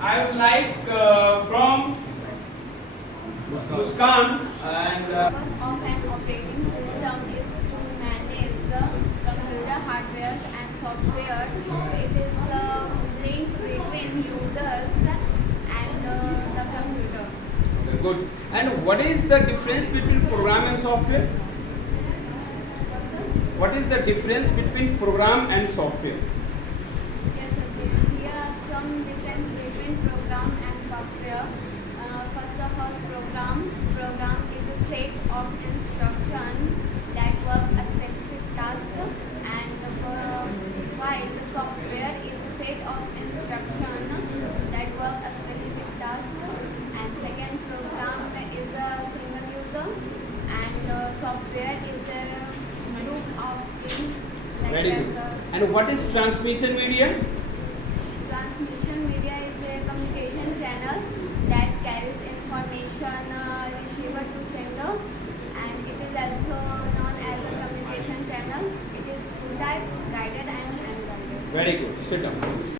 I would like from Muskan and purpose of an operating system is to manage the computer hardware and software. It is the link between users and the computer. okay, good. And what is the difference between program and software? What is the difference between program and software? Yes, sir. Here are some difference between program and software. First of all, program is a set of instructions that work a specific task, and while the software is a set of instructions that work a specific task. And second, program is a single user, and software is a group of things. Very good. And what is transmission medium? Transmission media is a communication channel that carries information receiver to sender, and it is also known as a communication channel. It is two types, guided and unguided. Very good. Sit down.